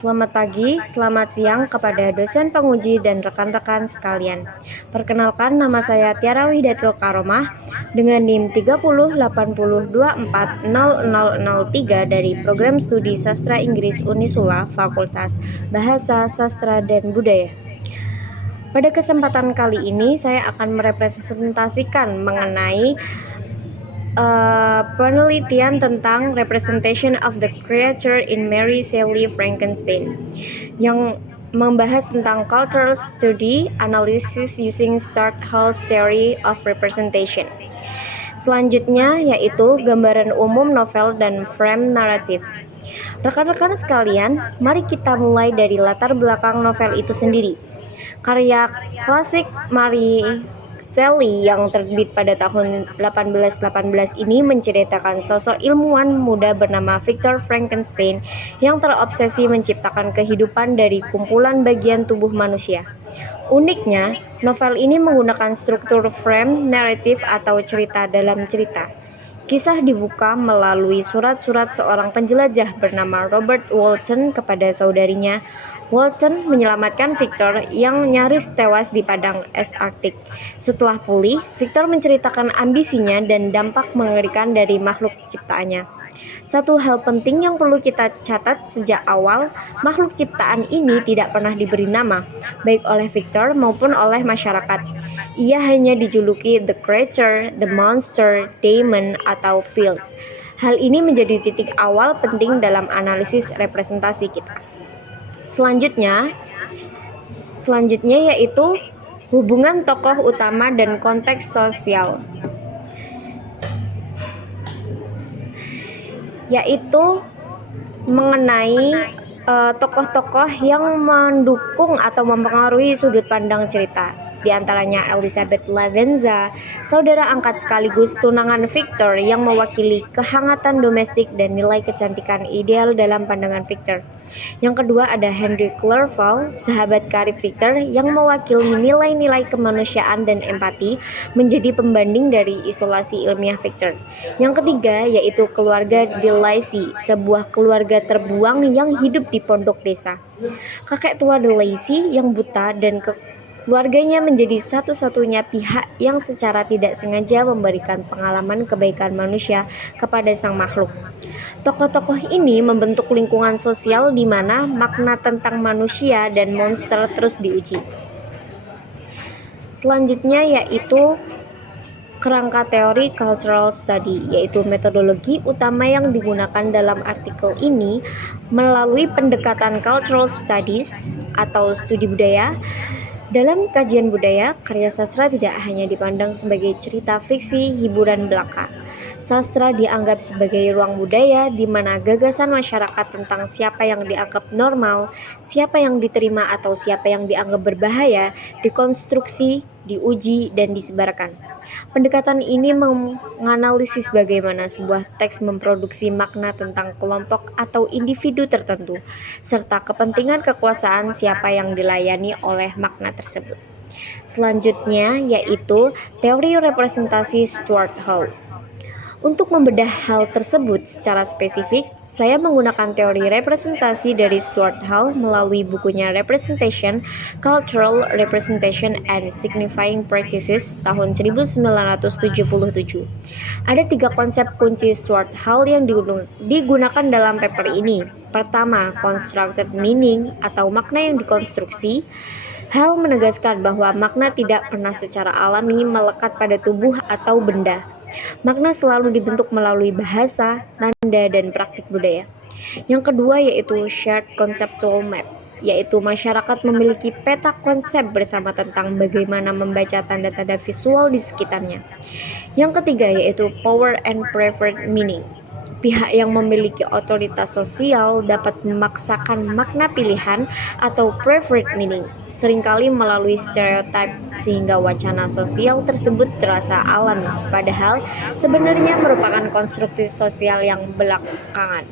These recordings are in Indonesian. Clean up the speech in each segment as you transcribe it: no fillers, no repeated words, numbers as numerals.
Selamat pagi, selamat siang kepada dosen penguji dan rekan-rekan sekalian. Perkenalkan, nama saya Tiara Widatil Karomah dengan NIM 3080240003 dari Program Studi Sastra Inggris Unisula Fakultas Bahasa, Sastra, dan Budaya. Pada kesempatan kali ini saya akan merepresentasikan mengenai penelitian tentang representation of the creature in Mary Shelley Frankenstein yang membahas tentang cultural study analysis using Stuart Hall's theory of representation. Selanjutnya yaitu gambaran umum novel dan frame naratif. Rekan-rekan sekalian, mari kita mulai dari latar belakang novel itu sendiri. Karya klasik Mary Shelley yang terbit pada tahun 1818 ini menceritakan sosok ilmuwan muda bernama Victor Frankenstein yang terobsesi menciptakan kehidupan dari kumpulan bagian tubuh manusia. Uniknya, novel ini menggunakan struktur frame naratif atau cerita dalam cerita. Kisah dibuka melalui surat-surat seorang penjelajah bernama Robert Walton kepada saudarinya. Walton menyelamatkan Victor yang nyaris tewas di padang es Arktik. Setelah pulih, Victor menceritakan ambisinya dan dampak mengerikan dari makhluk ciptaannya. Satu hal penting yang perlu kita catat sejak awal, makhluk ciptaan ini tidak pernah diberi nama, baik oleh Victor maupun oleh masyarakat. Ia hanya dijuluki the creature, the monster, demon, atau field. Hal ini menjadi titik awal penting dalam analisis representasi kita. Selanjutnya yaitu hubungan tokoh utama dan konteks sosial, yaitu mengenai tokoh-tokoh yang mendukung atau mempengaruhi sudut pandang cerita. Di antaranya Elizabeth Lavenza, saudara angkat sekaligus tunangan Victor yang mewakili kehangatan domestik dan nilai kecantikan ideal dalam pandangan Victor. Yang kedua ada Henry Clerval, sahabat karib Victor yang mewakili nilai-nilai kemanusiaan dan empati menjadi pembanding dari isolasi ilmiah Victor. Yang ketiga yaitu keluarga de Lacy, sebuah keluarga terbuang yang hidup di pondok desa. Kakek tua de Lacy yang buta dan keluarganya menjadi satu-satunya pihak yang secara tidak sengaja memberikan pengalaman kebaikan manusia kepada sang makhluk. Tokoh-tokoh ini membentuk lingkungan sosial di mana makna tentang manusia dan monster terus diuji. Selanjutnya yaitu kerangka teori cultural study, yaitu metodologi utama yang digunakan dalam artikel ini melalui pendekatan cultural studies atau studi budaya. Dalam kajian budaya, karya sastra tidak hanya dipandang sebagai cerita fiksi hiburan belaka. Sastra dianggap sebagai ruang budaya di mana gagasan masyarakat tentang siapa yang dianggap normal, siapa yang diterima atau siapa yang dianggap berbahaya, dikonstruksi, diuji, dan disebarkan. Pendekatan ini menganalisis bagaimana sebuah teks memproduksi makna tentang kelompok atau individu tertentu, serta kepentingan kekuasaan siapa yang dilayani oleh makna tersebut. Selanjutnya yaitu teori representasi Stuart Hall. Untuk membedah hal tersebut secara spesifik, saya menggunakan teori representasi dari Stuart Hall melalui bukunya Representation, Cultural Representation and Signifying Practices tahun 1977. Ada 3 konsep kunci Stuart Hall yang digunakan dalam paper ini. Pertama, constructed meaning atau makna yang dikonstruksi. Hall menegaskan bahwa makna tidak pernah secara alami melekat pada tubuh atau benda. Makna selalu dibentuk melalui bahasa, nada, dan praktik budaya. Yang kedua yaitu shared conceptual map, yaitu masyarakat memiliki peta konsep bersama tentang bagaimana membaca tanda-tanda visual di sekitarnya. Yang ketiga yaitu power and preferred meaning. Pihak yang memiliki otoritas sosial dapat memaksakan makna pilihan atau preferred meaning, seringkali melalui stereotip sehingga wacana sosial tersebut terasa alami, padahal sebenarnya merupakan konstruksi sosial yang belakangan.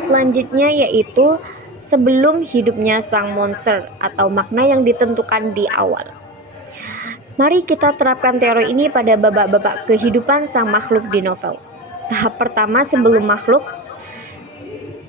Selanjutnya yaitu sebelum hidupnya sang monster atau makna yang ditentukan di awal. Mari kita terapkan teori ini pada babak-babak kehidupan sang makhluk di novel. Tahap pertama sebelum makhluk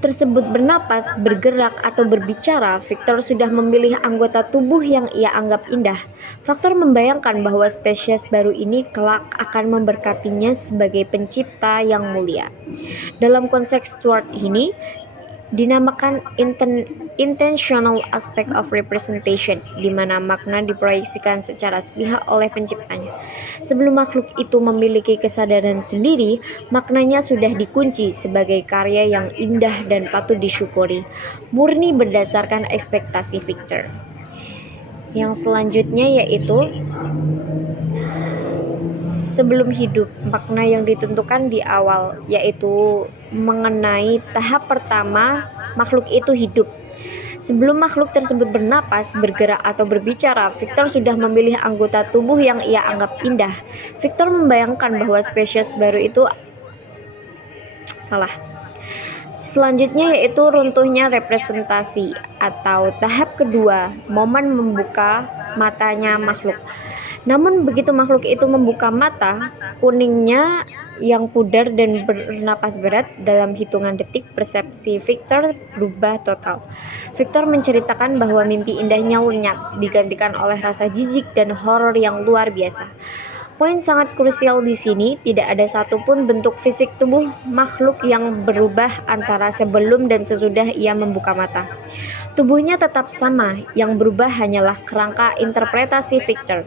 tersebut bernapas, bergerak, atau berbicara, Victor sudah memilih anggota tubuh yang ia anggap indah. Victor membayangkan bahwa spesies baru ini kelak akan memberkatinya sebagai pencipta yang mulia. Dalam konteks Stuart ini, dinamakan intentional aspect of representation, di mana makna diproyeksikan secara sepihak oleh penciptanya. Sebelum makhluk itu memiliki kesadaran sendiri, maknanya sudah dikunci sebagai karya yang indah dan patut disyukuri, murni berdasarkan ekspektasi Victor. Yang selanjutnya yaitu sebelum hidup, makna yang ditentukan di awal, yaitu mengenai tahap pertama makhluk itu hidup. Sebelum makhluk tersebut bernapas, bergerak, atau berbicara, Victor sudah memilih anggota tubuh yang ia anggap indah. Victor membayangkan bahwa spesies baru itu Selanjutnya yaitu runtuhnya representasi atau tahap kedua, momen membuka matanya makhluk. Namun begitu makhluk itu membuka mata, kuningnya yang pudar dan bernapas berat, dalam hitungan detik persepsi Victor berubah total. Victor menceritakan bahwa mimpi indahnya lenyap, digantikan oleh rasa jijik dan horor yang luar biasa. Poin sangat krusial di sini, tidak ada satupun bentuk fisik tubuh makhluk yang berubah antara sebelum dan sesudah ia membuka mata. Tubuhnya tetap sama, yang berubah hanyalah kerangka interpretasi Victor.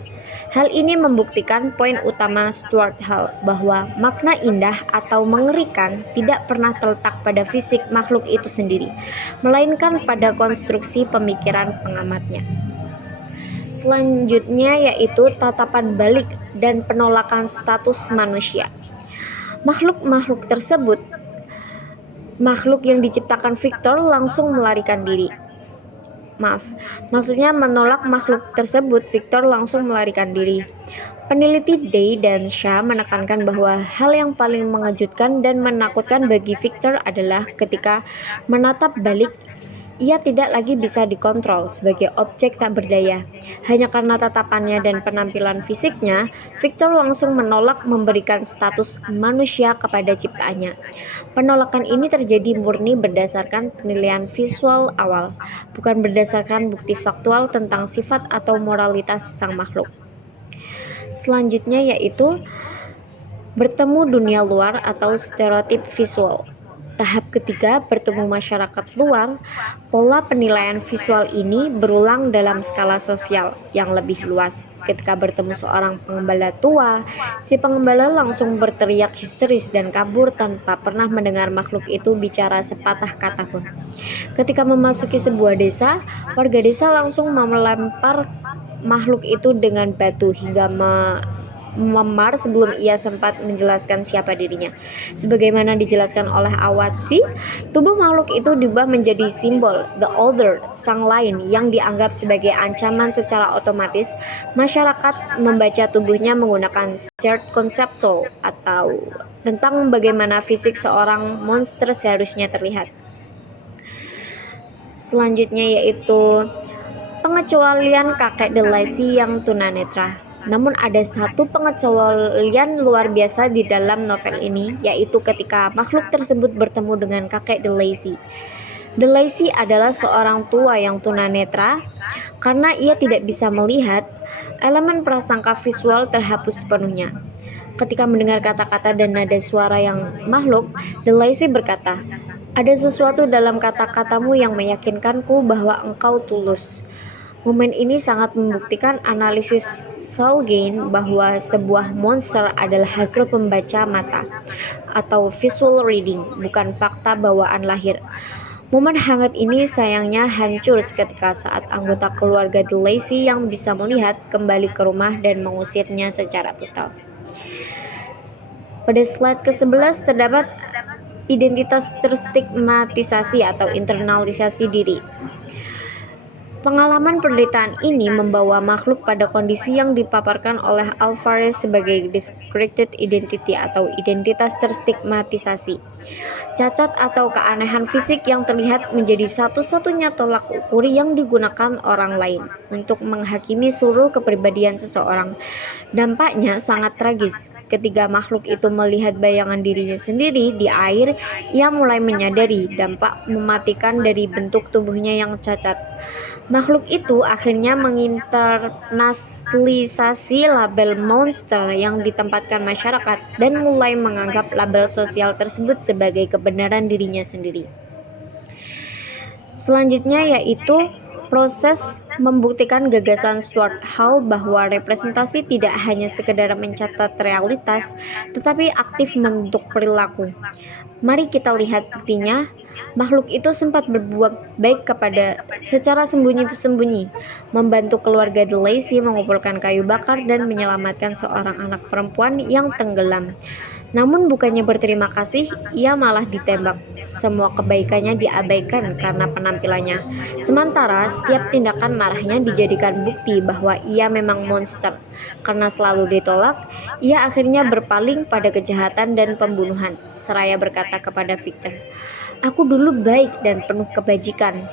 Hal ini membuktikan poin utama Stuart Hall, bahwa makna indah atau mengerikan tidak pernah terletak pada fisik makhluk itu sendiri, melainkan pada konstruksi pemikiran pengamatnya. Selanjutnya yaitu tatapan balik dan penolakan status manusia. Makhluk yang diciptakan Victor langsung melarikan diri. Maksudnya menolak makhluk tersebut, Victor langsung melarikan diri. Peneliti Day dan Shah menekankan bahwa hal yang paling mengejutkan dan menakutkan bagi Victor adalah ketika menatap balik, ia tidak lagi bisa dikontrol sebagai objek tak berdaya. Hanya karena tatapannya dan penampilan fisiknya, Victor langsung menolak memberikan status manusia kepada ciptaannya. Penolakan ini terjadi murni berdasarkan penilaian visual awal, bukan berdasarkan bukti faktual tentang sifat atau moralitas sang makhluk. Selanjutnya yaitu bertemu dunia luar atau stereotip visual. Tahap ketiga, bertemu masyarakat luar. Pola penilaian visual ini berulang dalam skala sosial yang lebih luas. Ketika bertemu seorang pengembala tua, si pengembala langsung berteriak histeris dan kabur tanpa pernah mendengar makhluk itu bicara sepatah kata pun. Ketika memasuki sebuah desa, warga desa langsung melempar makhluk itu dengan batu hingga memar sebelum ia sempat menjelaskan siapa dirinya. Sebagaimana dijelaskan oleh Awatsi, tubuh makhluk itu diubah menjadi simbol the other, sang lain, yang dianggap sebagai ancaman. Secara otomatis, masyarakat membaca tubuhnya menggunakan shared conceptual atau tentang bagaimana fisik seorang monster seharusnya terlihat. Selanjutnya yaitu pengecualian kakek Delacy yang tunanetra. Namun ada satu pengecualian luar biasa di dalam novel ini, yaitu ketika makhluk tersebut bertemu dengan kakek Delacy. Delacy adalah seorang tua yang tunanetra. Karena ia tidak bisa melihat, elemen prasangka visual terhapus sepenuhnya. Ketika mendengar kata-kata dan nada suara yang makhluk, Delacy berkata, "Ada sesuatu dalam kata-katamu yang meyakinkanku bahwa engkau tulus." Momen ini sangat membuktikan analisis Saulgain bahwa sebuah monster adalah hasil pembaca mata atau visual reading, bukan fakta bawaan lahir. Momen hangat ini sayangnya hancur seketika saat anggota keluarga Delacy yang bisa melihat kembali ke rumah dan mengusirnya secara brutal. Pada slide ke-11 terdapat identitas terstigmatisasi atau internalisasi diri. Pengalaman penderitaan ini membawa makhluk pada kondisi yang dipaparkan oleh Alvarez sebagai discredited identity atau identitas terstigmatisasi. Cacat atau keanehan fisik yang terlihat menjadi satu-satunya tolak ukur yang digunakan orang lain untuk menghakimi seluruh kepribadian seseorang. Dampaknya sangat tragis. Ketika makhluk itu melihat bayangan dirinya sendiri di air, ia mulai menyadari dampak mematikan dari bentuk tubuhnya yang cacat. Makhluk itu akhirnya menginternalisasi label monster yang ditempatkan masyarakat dan mulai menganggap label sosial tersebut sebagai kebenaran dirinya sendiri. Selanjutnya yaitu proses membuktikan gagasan Stuart Hall bahwa representasi tidak hanya sekedar mencatat realitas, tetapi aktif membentuk perilaku. Mari kita lihat buktinya. Makhluk itu sempat berbuat baik secara sembunyi-sembunyi, membantu keluarga de Lacy mengumpulkan kayu bakar dan menyelamatkan seorang anak perempuan yang tenggelam. Namun bukannya berterima kasih, ia malah ditembak. Semua kebaikannya diabaikan karena penampilannya. Sementara setiap tindakan marahnya dijadikan bukti bahwa ia memang monster. Karena selalu ditolak, ia akhirnya berpaling pada kejahatan dan pembunuhan, seraya berkata kepada Victor, "Aku dulu baik dan penuh kebajikan.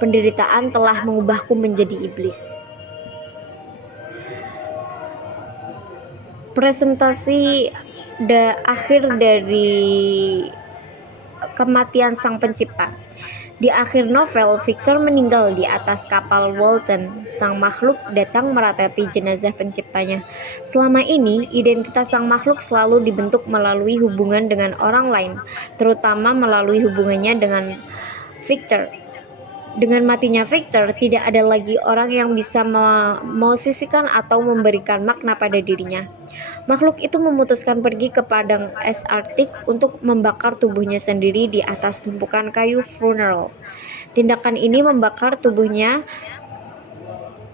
Penderitaan telah mengubahku menjadi iblis." Presentasi akhir dari kematian sang pencipta. Di akhir novel, Victor meninggal di atas kapal Walton. Sang makhluk datang meratapi jenazah penciptanya. Selama ini, identitas sang makhluk selalu dibentuk melalui hubungan dengan orang lain, terutama melalui hubungannya dengan Victor. Dengan matinya Victor, tidak ada lagi orang yang bisa memosisikan atau memberikan makna pada dirinya. Makhluk itu memutuskan pergi ke padang es Arktik untuk membakar tubuhnya sendiri di atas tumpukan kayu funeral. Tindakan ini membakar tubuhnya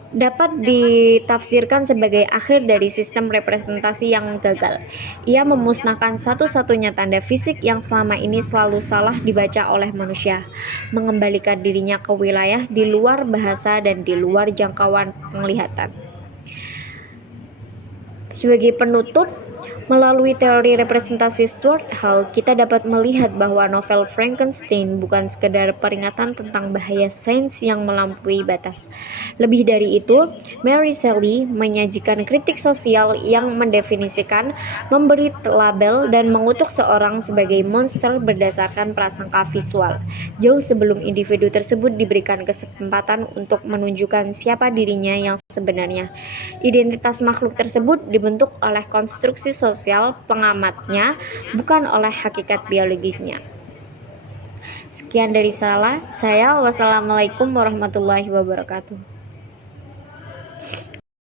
dapat ditafsirkan sebagai akhir dari sistem representasi yang gagal. Ia memusnahkan satu-satunya tanda fisik yang selama ini selalu salah dibaca oleh manusia, mengembalikan dirinya ke wilayah di luar bahasa dan di luar jangkauan penglihatan. Sebagai penutup, melalui teori representasi Stuart Hall, kita dapat melihat bahwa novel Frankenstein bukan sekedar peringatan tentang bahaya sains yang melampaui batas. Lebih dari itu, Mary Shelley menyajikan kritik sosial yang mendefinisikan, memberi label, dan mengutuk seorang sebagai monster berdasarkan prasangka visual, jauh sebelum individu tersebut diberikan kesempatan untuk menunjukkan siapa dirinya yang sebenarnya. Identitas makhluk tersebut dibentuk oleh konstruksi sosial pengamatnya, bukan oleh hakikat biologisnya. Sekian dari saya. Wassalamualaikum warahmatullahi wabarakatuh.